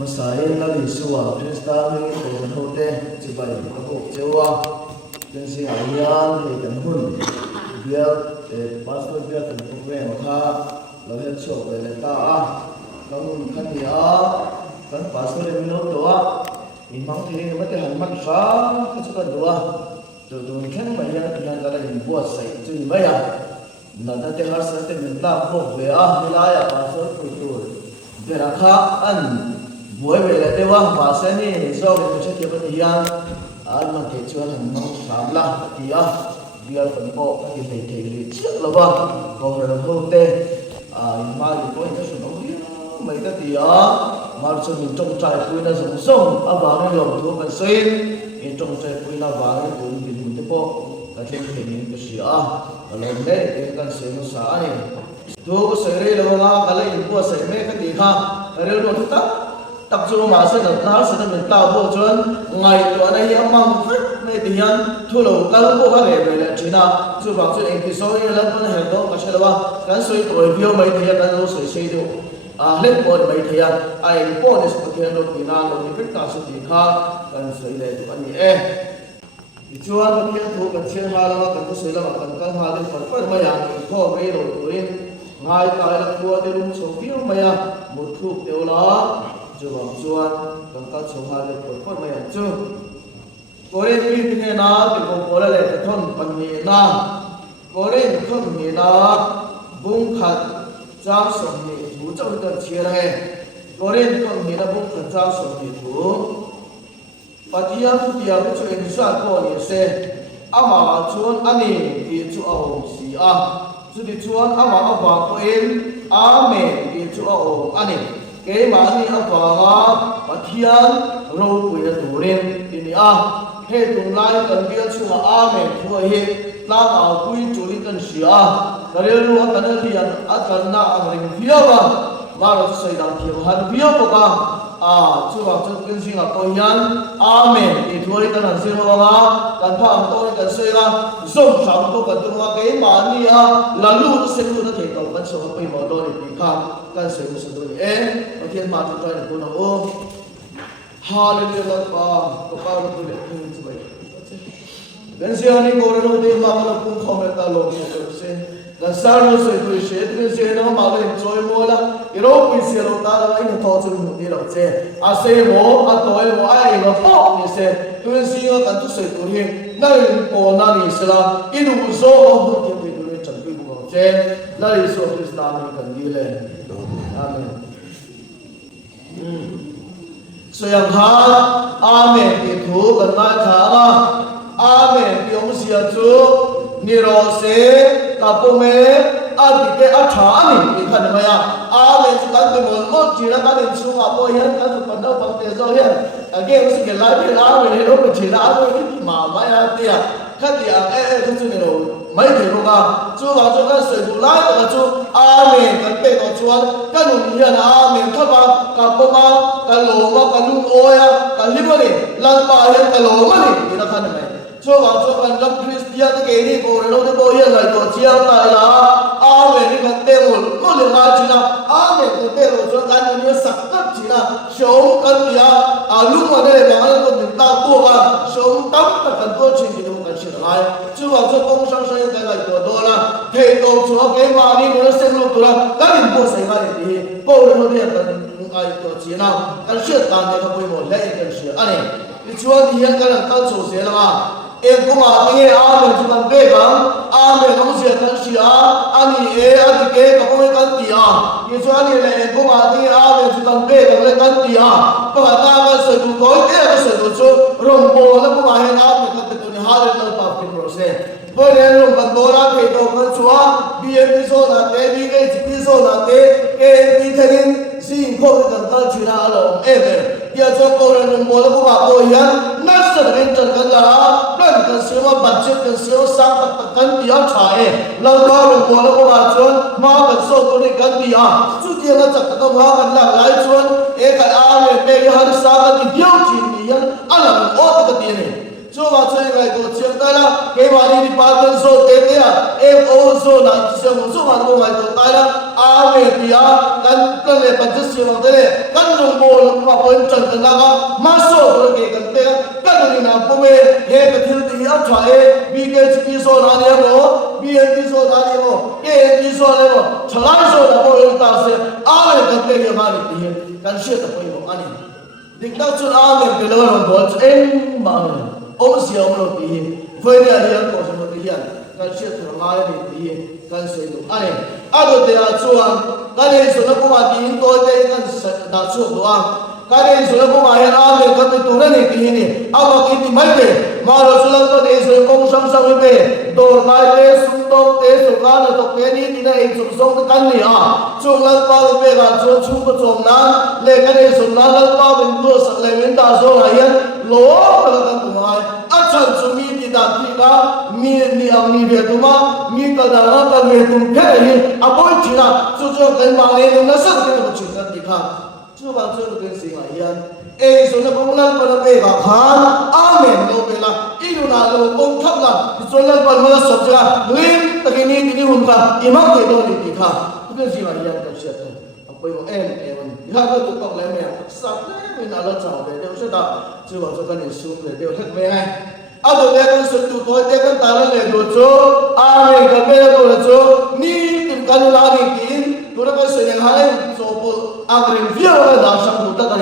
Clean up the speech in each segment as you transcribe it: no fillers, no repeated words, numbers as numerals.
masahin na lisua Krista ni ko hote chibai ko chewa den si alian he kan hun biar pastor biar kan program kha lo het so le ta a kamun kan ya kan pastor le mino to a in mang the ma te han mak sa ka cha do a do khen ma ya kan la in bo sai chu ma ya na ta te har sa te min ta bo ve a ni la ya pastor ko to de ra kha an buổi về lại đâyว่าภาษานี่ชอบเป็นชื่อเกี่ยวกับนิยามมันเกี่ยวกับน้องสามละที่เดี๋ยวฝนตกที่ไปเที่ยวเชี่ยแล้วว่าก็เราพูดเต้มาอยู่ก็ยังสนุกดีไม่ได้ที่มาชมจงใจคุยนะสมสมบางเรื่องทั่วไปสิ้นจงใจคุยนะบางเรื่องที่มันจะพอแต่ที่เห็นนี่ก็เสียอะไรเนี่ยเองกันเสียงสารนี่ตัวก็เสียเรื่องว่าอะไรอยู่ก็เสียไม่คดีค่ะเรื่องนู้นทุกtập trung mà sẽ được nó sẽ được mình tạo bộ chuẩn ngày đó này em mong phết này thì nhân thu lầu các bộ các để về lại chỉ nào chú bảo chuyện thì số này là vẫn hệ thống cái sẽ là cái suy tuổi phiêu mấy thì cái nó suy suy được lên bộ mấy thì ai bộ này sẽ thực hiện được thì nào thì biết cả sự thì khác cái suy này thì vẫn nhẹ thì chú anh vẫn hiện thu cần chiến hà là cần có suy là cần căng hà lên phần phần mấy hàng có mấy đồ tuổi ngày tại là thua thì đúng số phiêu mấy một thuộc đều là chú bảo chuan cần các số hai được của con mày chú có đến khi thì nghe nó thì cũng có lại cái thôn phần nhẹ na có đến thôn nhẹ na bung khát giao sống nhẹ thú trong cái chia này có đến thôn nhẹ na bung khát giao sống nhẹ thú và thiam cái chuyện sao có nhẹ xe ama chuan ani thì chú ông xí chú đi chuan ama ông bà có em amen thì chú ông ani cái mà anh em vào và thiên rồi quỳ là thủ lên thì đi hết tuần lai cần biết chung là mình thua hết la nào quỳ chủ lý cần sửa cái điều luôn cần là liền cần na mình phía mà nó xây dựng thiểu hẳn phía của chú bảo cho kinh sinh là tôi nhân amen thì thua cần làm gì mà cần phạm tôi cần xây ra dùng sống tôi cần tung cái mà anh là luôn sẽ luôn có thể cầu vẫn sống với một đôi để đi khám cần xây một sự đối em và thiên mà chúng tôi là cô nào hallelujah có bao nhiêu điều như vậy gần giờ này cô đã đi mà nó cũng không phải ta lộn một chút xin gần sáng nó sẽ tôi sẽ gần giờ nó mà lên chơi mua là cái đó bây giờ nó ta là anh thọ chung một đi đâu chứ xe mỏ tối mỏ ai mà phô như thế gần giờ cần tôi sẽ tôi hiện nơi cổ nào đi sẽ là ít đủ số không được thì tôi nên chuẩn bị một chứ nơi số Christa mình cần đi lên amen Sayang ha, amen itu kenal cara, amen tiong sia tu, nirose kapume, adike athani ikan maya, amen sukan timur cina kan insu apa ya kan sukan dah pakai zohir, agak mesti gelap amen itu bercina amen mama ya dia, kan dia tu niro, mấy thì luôn chú vào cho cái sự vụ lái là chú amen cái bề đó chuan cái nụ nhiên amen thắp vào cả bông cái lỗ mà cái lung ôi cái lip này lần ba hiện cái lỗ mà này thì nó khăn này chú vào cho cái lâm Christian cái này cô nó cái bôi hiện lại tổ chia tại là amen cái bề một nó liền là chỉ là amen cái bề đó cho cái nụ nhiên sắc đất chỉ là sống cái gì lúc mà đây là cái con ta tua sống tắm cái cần tua chỉ thì nó cần sửa lại chú vào cho công sang cái này của tôi là thầy tổ chúa cái mà đi muốn xem lúc tôi là các điểm bộ xảy ra thì bộ nó đi cần ai tổ chức nào cần sửa tàn để không bị một lệ cần sửa anh ấy thì chúa thì hiện cái là cần sửa sẽ là mà em cũng mà nghe amen chúng ta biết rằng amen không sửa cần sửa anh ấy anh cái có không cần tiền thì chúa anh ấy em cũng mà nghe amen chúng ta biết rằng là cần tiền và ta có sửa đủ tối cái là sửa đủ chúa rồng bồ nó cũng mà hiện amen cần tiền thì hai lần tập cái process bởi nên lúc cần tôi đã kể đầu con chúa biên đi số là thế đi cái chỉ đi số là thế cái đi thế nên xin không cần ta chỉ là lòng em giờ cho cô là nông bố là cô bảo tôi hiến nát sợ đến trần cần là đơn cần sửa mà bật chết cần sửa sang bật cần đi áo trái lâu đó nông bố là cô bảo chuan mà cần số tôi đi cần đi chút tiền là chắc tôi mà cần làm lại chuan cái ai về cái hắn sang cái điều chỉ hiến ăn là mình ốt cái tiền này chú mà chơi ngày tổ chức tay là cái mà đi ba tuần số tết đấy à em ô số là xem một số mà cô ngày tổ tay là về thì căn này bản chất siêu bằng thế này căn đồng bộ là mà bên trần cần là mà số rồi cái cần thế căn này là bố mẹ hệ cái thiếu thì áp trái vì cái chỉ số là đi bộ vì cái số là đi bộ cái số là bộ trả lại số là bộ chúng ta sẽ về cần thế cái mà đi cần siêu tập với bộ anh định tác cho về cái đó là bộ em mà ông siêu mà đi với nhà đi ăn có什么的样cần siêu tập lại đi cần siêu tập anh ado te achuan kare suna ko ma tin to te kan da chu doang kare suna ko ma hian a le ka te tu ni ti ni awa ki ti mai te ma ro sulang to te so kong sam sam be dor mai le sum to te so ka na to ke ni ti na ei chu song ta kan ni a chu lang pa be ga chu chu ko chom na le kare sum na lang pa ben to sak le wen ta so la hian lo ka kan tu mai a chan chu mi ti da ti ka mi ni am ni be tu ma mi ka da na ka be tu phe ni apoi chỉ là cho cái mà lên nó rất cái một chuyện gì khác chưa bao giờ cái gì mà yên ấy rồi nó cũng lên vào cái cả khán amen đâu vậy là ít nào đâu cũng thấp là rồi lên vào nó sập ra lên tất cái này thì hùng cả imam thì đâu thì khác cái gì mà yên cái chuyện này apoi một em hai cái tụi con lại mẹ sắp đấy mình nào nó chào về đâu sẽ ta chưa bao giờ cái này xuống về đâu thật về hay ado dia kan sentuh toy dia kan taran le dojo ame gabe dojo ni tim kan lari tin tura kan seneng hai sopo agren via da sang duta kan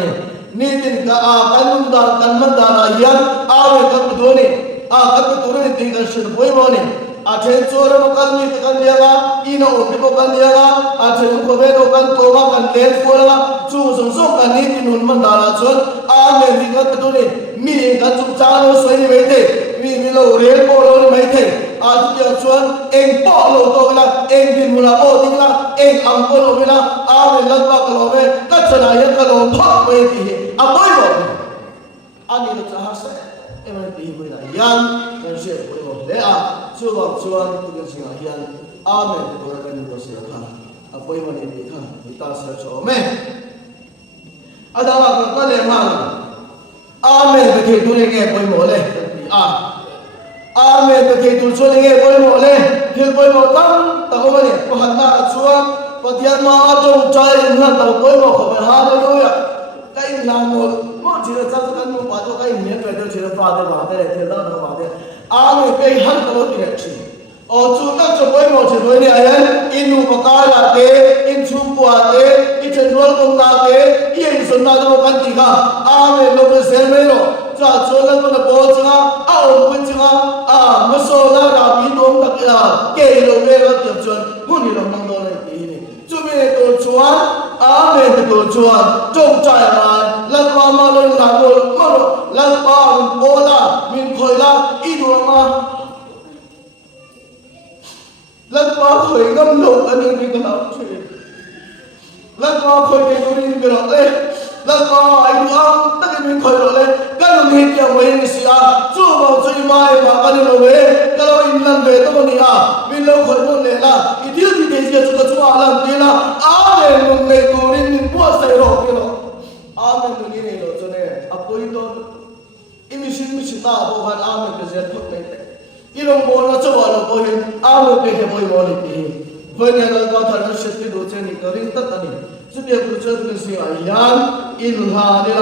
ni tin ka kan dan mandara yan ame kan doni kan turun tin kan shin boy mone achen chora mo kan ni kan dia ga ino undi mo kan dia ga achen ko be do kan to ma kan len fora chu song song kan ni tin mandara chon ame ni kan doni mi kan chu cha no soi ni ve te mi lo rel po lo ni mai the a tu ya chuan eng po lo to la eng din mula o ding la eng am po lo la a me lat ba ko lo ve ka chana ya ka lo phak ve ti a poi lo ani lo cha ha sa em ti hui la yan kan se poi lo le a chu ba chuan tu ke singa yan amen ko ka ni ko se kha a poi ma ni kha ta sa cho me ada wa ka le ma amen ke tu le ke poi mo le amen ke tu so le ke poi mo le thil poi mo tam ta ko ma ni ko han na chuan pathian ma a tong chai na ta poi mo ko ha hallelujah kai na mo mo chi ra cha kan mo pa to kai ni pe to chi ra fa de ba de thil da ba de amen ke han ko ti re chi o chu ta cho poi mo chi poi ni ayan inu pa ka la te in chu pu te i chen rol kong na te i en son na do kan ti ka amen lo pe se me lo cha cho la ko na bo cha a o pu cha ma so la ra bi dom ta la ke lo me lo ti chon mu ni lo nang do le ti ni chu me to chuan amen to chuan chong chai la la ma ma lo na ko ma lo la pa o la min khoi la i do ma lần qua khởi ngâm lục anh em đi cái nào chuyện lần qua khởi cái tôi đi cái đó lên lần qua anh ông tất cả mình khởi đó lên cái lần hiện giờ mình xí chúa bảo chơi mai mà anh em về cái lần in lần về tôi đi mình lâu khởi một lệ là cái điều gì để giờ chúng ta chúa làm thế là em mình ngày tôi đi mình mua xe rồi cái đó em mình đi này rồi cho nên apoi đó mình xin ta bảo hắn em mình cái gì tốt này ilong bol na chawa lo bohin alo pe he boy bol ti vanya na ka thar se ti do chen ni karin tat ani chu be ku chu ke si ayan in ha de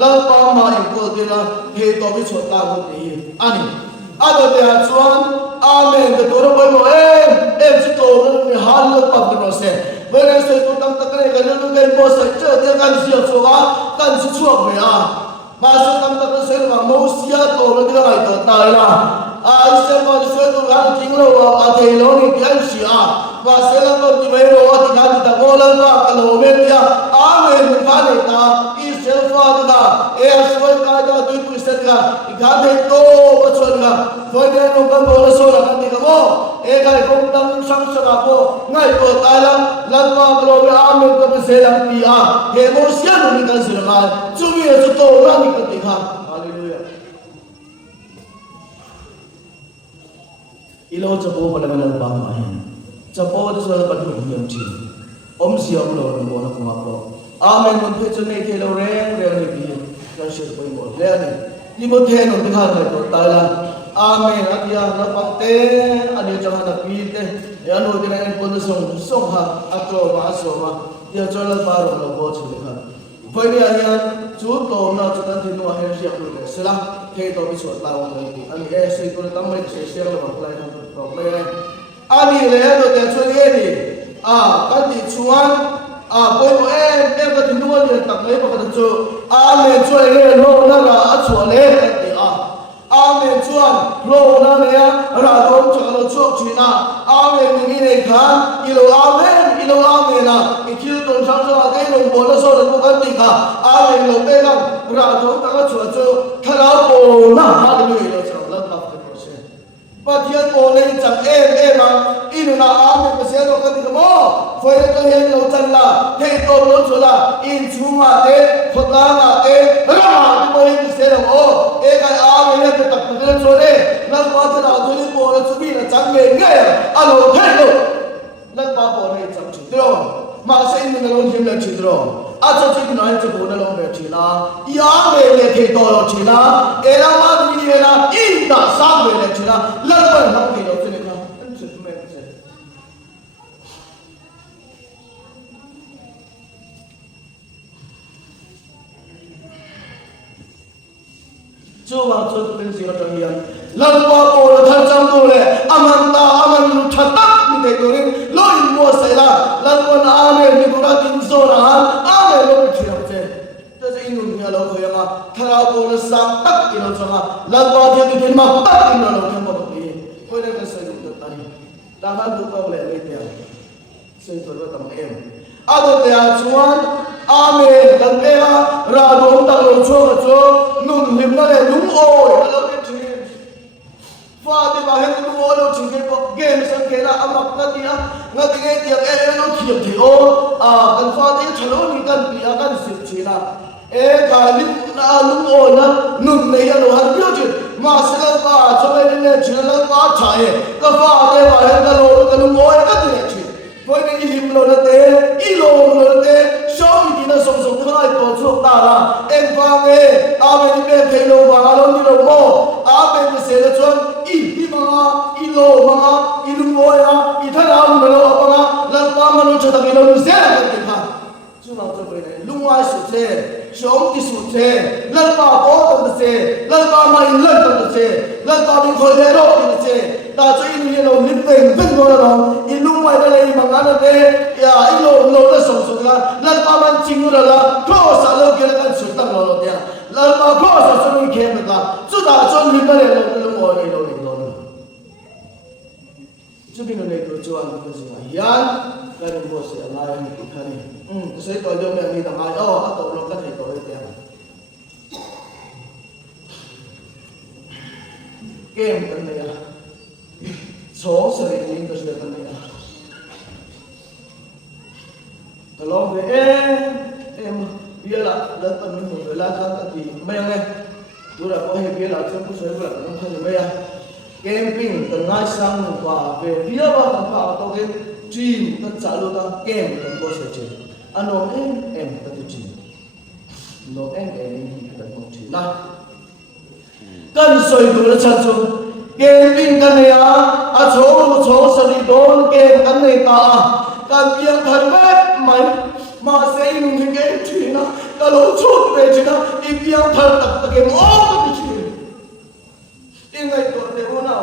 la pa ma i ko de la he to bi chho ta ko ti ani ado te a chuan amen de tor boy mo em chi to ni hal lo pa no se vanya se tu tam tak ne ga lu ga bo se che de kan si cho ga kan si chu me ma se tam tak se ma mo sia to lo de ga to ta la इससे बाद से तो गाल किंगलो आते लोनी क्या शिया वासेला को दिवेरो और दिखाई ता बोलन का कलो में दिया आमेन फाने ता इस सेल्फा दा ए असवय का दा दुई पुस्तक का इखादे तो बचवन का फोने नो का बोल सो लगा दी कमो ए का को तम संसका को ngai को ताला ललमा कलो में आमेन को से लंतिया हे मोसिया नो निकल सिरमा चुमी तो ना निकल दिखा ilo chapo pada mana bang mahin chapo tu soal pada hukum chin om siam lo mo na kuma ko amen mon pe chone ke lo reng reng ni bi kan shir koi mo le ni Timothy no tikha na to tala amen atia na pate ani jang na pite ya no dina en pon song ha atro ba so ma ya chola ba ro lo bo chu ha phoi ni ania chu to na chu tan thi no he sia ku le sala the to bi so ta wa ni ani e se ko tam mai se se la ba lai na to le ani le no te chu ni ni kan ti chuan boi mo em ka tin no ni tak mai ba ka chu amen chu le no na ra a chu le ti amen chuan lo na le ra dom chu lo chu china amen ni ni khan ilo amen na ikil ton sang so ate lo bo lo so lo kan ti ka amen lo pe la ra dom ta ka chu chu thara bo na ha de lo lo chang la ta ko se pa thian bo le chang ma inu na amen pa se lo kan ti mo foi ka hen lo chan la the to lo chu la in chu ma te khotla na te ra ma bo in se lo o e ka amen le ta tak de cho le na pa ta na thu ni bo lo chu bi na chang nge nge a lo the lo na pa bo le chang chu dro ma se in na lo him le chu dro a cho chi na chu bo na lo le chi na ya le le the to lo chi na e la ma ni le na in da sa le chi na la ba na ki lo chi na Chúa vào cho bên gì ở trong hiền lần qua bộ là thân trong tu lệ aman thật tắc như thế tôi lôi mua xảy ra lần qua amen như tôi đã tin số là amen nó bị chìm chết tôi sẽ inun nhà lâu thôi mà thà bộ là sáng tắc thì nó cho mà lần qua thì tôi mà tắc thì nó không có gì thôi nên cái sự được tay ta hát được câu lệ lấy tiền xin tôi có tầm em ado te chuan amen kan pe ra dom ta lo cho nun him na le lum oi lo ke thi fa te ba hen lu lo chi ke ko game san ke la amak na ti nga ti ge ti e lo thi thi o kan fa te chalo ni kan pi kan si chi na e ka lim na lum o na nun ne ya lo har bio chi ma se la ba cho le ne chi la ba cha e ka fa te ba hen ka lo ka lum oi ka ti chi Voi ni him lo na te ilo lo na te show ni na som som khai to chu ta la en fa nge a me ni be thei lo wa lo ni lo mo a be ni se la chuan i ma i lo ma i lu mo ya i tha ra lo lo pa na la pa ma lo cha ta ni lo ni se la ka ti kha chu ma chu be ne lu wa su che shom ti su che la pa ko ta se la pa ma i la ta se la pa ni ko le ro ni che ta chu i ni lo ni pe pen do la i lu wa da le ma na te ya i lo la som som la la pa man ching lo la ko sa lo ke la kan su ta lo ya la pa ko sa su ni ke ma ta chu ta chu ni ba le lo lu mo ni lo chu bi no ne ko chu an ko si ma yan ka ni mo se ala ya ni ka ni ko sai to do me ni ta mai a to lo ka ni to te game kan ne ya so se ni ko se kan ne ya Tolong về em biết là đất tầm mình phải là khăn tận thì mấy anh em tôi đã có hiểu biết là trong cuộc sống của bạn không phải mấy anh camping từ ngay sang và về phía ba thằng phao tao cái chim tất cả luôn ta kem tận có sự chim anh nói em tận chim nói em tận không chim na cần soi tôi là chân chung camping cái này chỗ xử lý đốn kem cái này ta kan biang thần bé mày mà sẽ những cái chuyện đó cái lỗ chút về chuyện đó đi biang thần tập cái mỏ cái chuyện đi ngayตัวเดียวนะ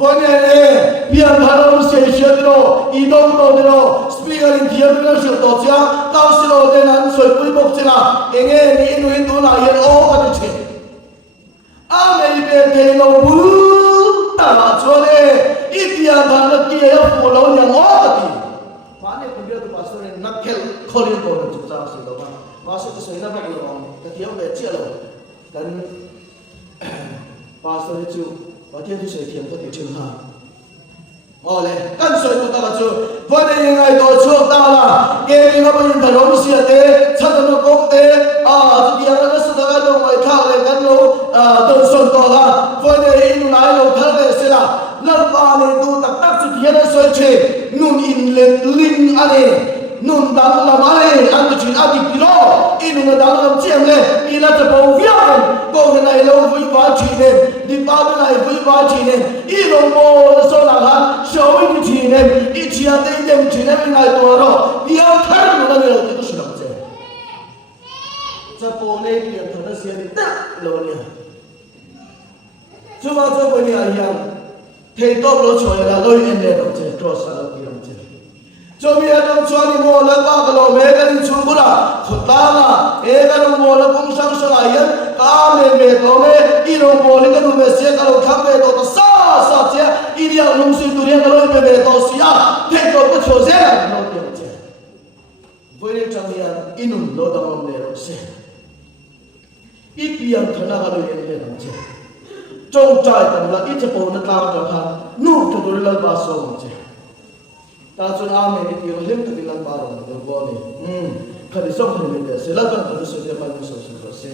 วันนี้biang thần nó sẽ chơi đó移动到的咯 speaker in here 那是多家到时候的人水不不知道因为你因为多那些哦个chuyện à mấy bên thấy nó bự ta cho nên ít biang thần nó kia nó phụ lâu nhàng ó Mana kuliah tu pasal ni nak kel kuliah tu orang cuci apa sih doa. Masuk ke sana nak orang, tapi orang baca lo. Dan pasal itu, pasal itu saya tiang tu tiang ha. Oleh, kan saya tu tak baca. Pada yang ay tu cuci tak lah. Kami apa yang terlalu sihat cakap nak kau tu dia kan sudah kan lo ay kau kan lo tu sonto lah. Pada ini naik lo thar sila. Lepas itu tak dia dah suci. Nun inlet ling ale nun dang lam ale an tu chin adik pilo inu na dang lam chiam le ila ta bau vian cô thế này lâu vui quá chỉ nên đi bao cái này vui quá chỉ nên ít lòng mồ nó số nào ha số ít chỉ nên ít chia tay đem chỉ nên ngày tuổi rồi đi ao thay nó là người tôi sẽ làm gì cho bố này tiền thằng nó xia đi tắc lâu nhỉ chúng ta cho bây giờ hiện thầy tốt lối chơi là lối em để làm gì cross là làm gì cho bây giờ trong cho đi mua là ba cái lô mấy cái đi chung cũng là khut ta mà cái lô mua là cũng sang sang lại hết cá mè mè lô mè ít lô mua là cái lô mè xe cái lô tháp mè to sa sa xe ít điều lông xuyên tụi cái lô mè mè to xia thầy tốt có chỗ xe là nó tiền chứ với những trang hiện inun lô đam lô mè lô xe ít tiền thằng nào cái lô em để làm gì trong trái tầm là ít cho bố nó làm cho hắn nụ cho tôi lên ba số mà chứ ta cho nó mình cái điều hiếm từ lần ba rồi được vô này, cái gì xong thì mình để sẽ lắp vào cái số tiền bao nhiêu số sẽ